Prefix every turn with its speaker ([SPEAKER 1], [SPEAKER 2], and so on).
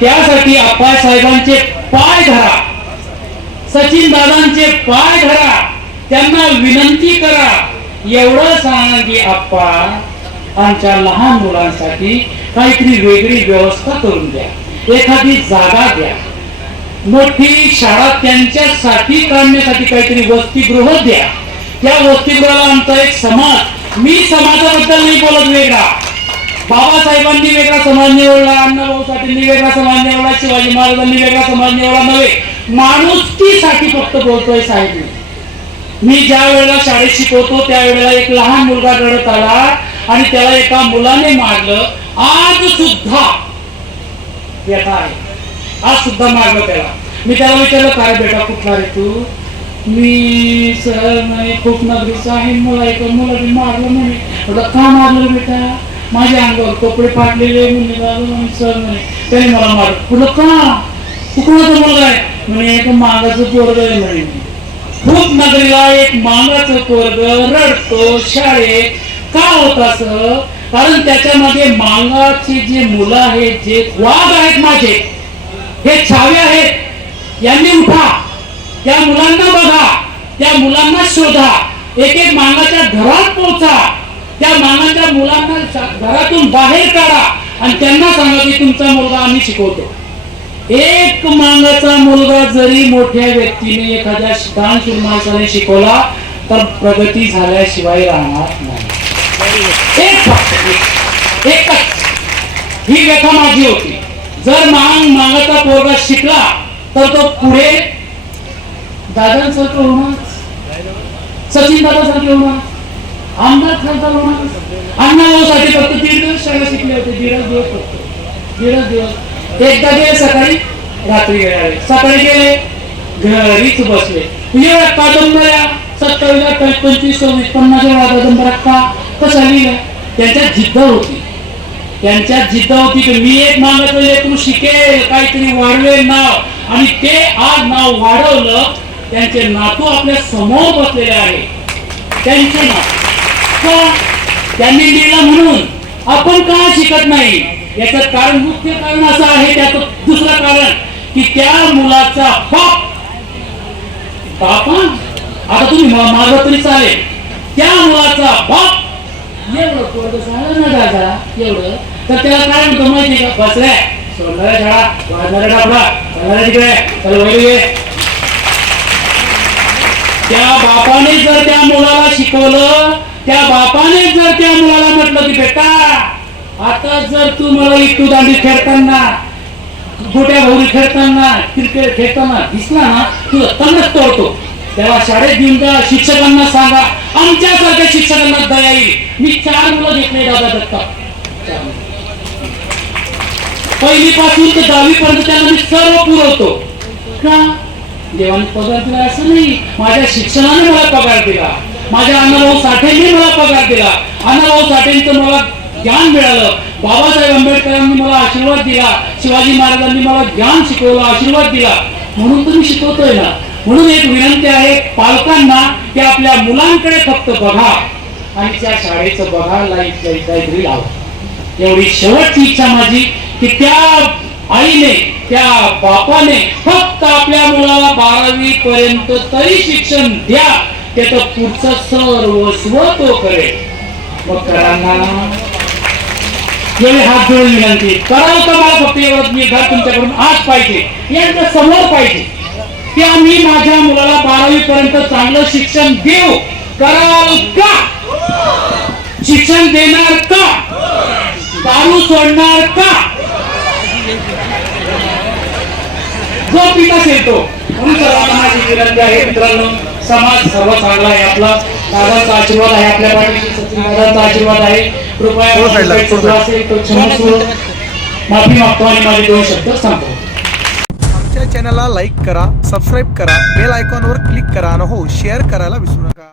[SPEAKER 1] त्यासाठी आप्पासाहेबांचे पाय धरा. सचिन दादांचे पाय धरा. त्यांना विनंती करा. एवढं सांगा की आप्पा आमच्या लहान मुलांसाठी काहीतरी वेगळी व्यवस्था करून द्या. एखादी जागा द्या. मोठी शाळा त्यांच्यासाठी काढण्यासाठी काहीतरी वसतिगृह द्या. त्या वसतिगृहाला आमचा एक समाज मी समाजाबद्दल नाही बोलत वेगळा. बाबासाहेबांनी वेगळा समाज निवडला अण्णाभाऊ साठेंनी वेगळा समाज निवडला शिवाजी महाराजांनी वेगळा समाज निवडला नव्हे. माणुसकीसाठी फक्त बोलतोय साहेब. मी. ज्या वेळेला शाळेत शिकवतो त्यावेळेला एक लहान मुलगा रडत आला आणि त्याला एका मुलाने मारलं. आज सुद्धा व्यथा आहे. आज सुद्धा मारलं त्याला. मी त्याला विचारलं काय बेटा कुठला रे तू? मी सर नाही खूप नगरीचा आहे. मला एका मुलाने मारलं म्हणे. का मारलं बेटा? माझ्या अंगावर कपडे फाटलेले म्हणे सर म्हणे त्याने मला मार कुठलं का? तू मुलगा आहे. म्हणे एक मागाचं पोरग आहे म्हणे. खूप नगरीला एक मागाचं पोरग रडतो शाळेत. का होत अस? कारण त्याच्यामध्ये मांगाचे जे मुलं आहेत जे वाघ आहेत माझे हे छावे आहेत. यांनी उठा. त्या मुलांना बघा. त्या मुलांना शोधा. एक एक मांगाच्या घरात पोहोचा. त्या मानाच्या मुलांना घरातून बाहेर काढा आणि त्यांना सांगा की तुमचा मुलगा आम्ही शिकवतो. एक मानाचा मुलगा जरी मोठ्या व्यक्तीने एखाद्या दान माणसाने शिकवला तर प्रगती झाल्याशिवाय राहणार नाही. एकच. ही व्यथा माझी होती. जर मांग मागाचा पोरगा शिकला तर तो पुढे दादांसारखं होणार? सचिन दादासारखे होणार? आमदार खासदार होणार अण्णाभाऊसाठी फक्त दीड दिवस शाळा शिकले होते. दीडच दिवस फक्त. दीडच दिवस. एकदा गेले सकाळी रात्री गेले. सकाळी गेले घरीच बसले. एवढ्या कादंबऱ्या सत्तावीस पंचवीस सव्वीस पन्नास एवढ्या कादंबऱ्या का? कशा लिहिल्या त्यांच्या जिद्द होती. त्यांच्यात जिद्द होती की मी एक मागत तू शिकेल काहीतरी वाढवेल नाव. आणि ते आज नाव वाढवलं त्यांचे नातू आपल्यासमोर बसलेले आहे. त्यांचे नाव. का? त्यांनी लिहिलं म्हणून आपण का शिकत नाही? याच कारण मुख्य कारण असं आहे त्याचं दुसरं कारण की त्या मुलाचा बाप बापा आता तुम्ही माझं तरी चालेल त्या मुलाचा बाप एवढं पोरगं झालं ना दादा एवढं. तर त्याला काय म्हणतो माहिती का? बसल्या सोडणाऱ्या शाळा वाजणाऱ्या डाबला चालणाऱ्या तिकडे चल वैरी त्या बापाने जर त्या मुलाला शिकवलं त्या बापाने जर त्या मुलाला म्हटलं की बेटा आता जर तू मला इतू दांडी खेळताना गोट्या भोवरी खेळताना क्रिकेट खेळताना दिसला ना तू तंगच तोडतो. त्याला शाळेत घेऊन जा शिक्षकांना सांगा. आमच्यासारख्या शिक्षकांना दया येईल. मी चार मुलं घेतले दादा दत्ता. पहिली पासून ते दहावी पर्यंत त्यांना मी सर्व पुरवतो. का? देवाने पगार दिला असं नाही. माझ्या शिक्षणाने मला पगार दिला. माझ्या अण्णाभाऊ साठेंनी मला पगार दिला. अण्णाभाऊ साठेंचं मला ज्ञान मिळालं. बाबासाहेब आंबेडकरांनी मला आशीर्वाद दिला. शिवाजी महाराजांनी मला ज्ञान शिकवलं आशीर्वाद दिला. म्हणून तुम्ही शिकवतोय ना. म्हणून एक विनंती आहे पालकांना की आपल्या मुलांकडे फक्त बघा. आणि त्या शाळेचं बघा लाइट काहीतरी लावा एवढी शेवटची इच्छा माझी की त्या आईने त्या बापाने फक्त आपल्या मुलाला बारावी पर्यंत तरी शिक्षण द्या. त्याचा पुढचं सर्वस्व तो करेल मग करा हात जोडून विनंती. कराल तर मला फक्त एवढं मी घर तुमच्याकडून आज पाहिजे. यांच्या समोर पाहिजे. की आम्ही माझ्या मुलाला बारावी पर्यंत चांगलं शिक्षण देऊ. कराल का? शिक्षण देणार का? दारू सोडणार का? जो पिता असेल तो म्हणून सर्वांना माझी विनंती आहे. मित्रांनो समाज सर्व चांगला आहे आपला. दादाचा आशीर्वाद आहे आपल्या पाठीशी. सचिन दादाचा आशीर्वाद आहे. कृपया
[SPEAKER 2] थोडं side ला,
[SPEAKER 1] काही चुकलं असेल तर क्षमस्व माफी मागतो आणि माझे दोन शब्द सांगतो.
[SPEAKER 2] आमच्या चॅनलला लाईक करा सबस्क्राईब करा बेल आयकॉनवर क्लिक करा आणि हो शेअर करायला विसरू नका.